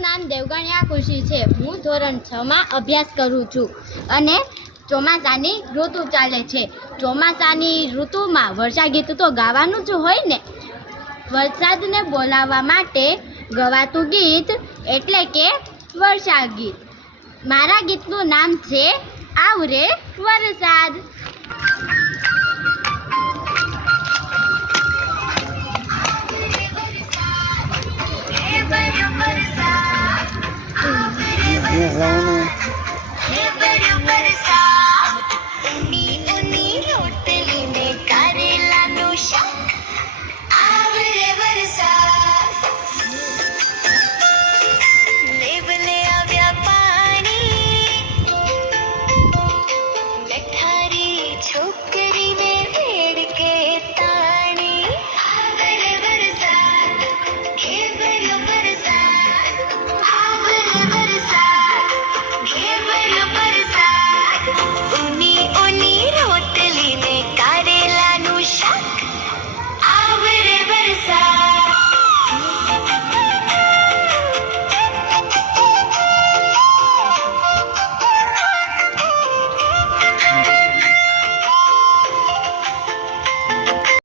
મારું નામ દેવગણ્યા ખુશી છે. હું ધોરણ 6 માં અભ્યાસ કરું છું અને ચોમાસાની ઋતુ ચાલે છે. ચોમાસાની ઋતુમાં વર્ષા ગીત તો ગાવાનું જ હોય ને. વરસાદને બોલાવવા માટે ગવાતું ગીત એટલે કે વર્ષા ગીત. મારા ગીતનું નામ છે આવરે વરસાદ. Yeah,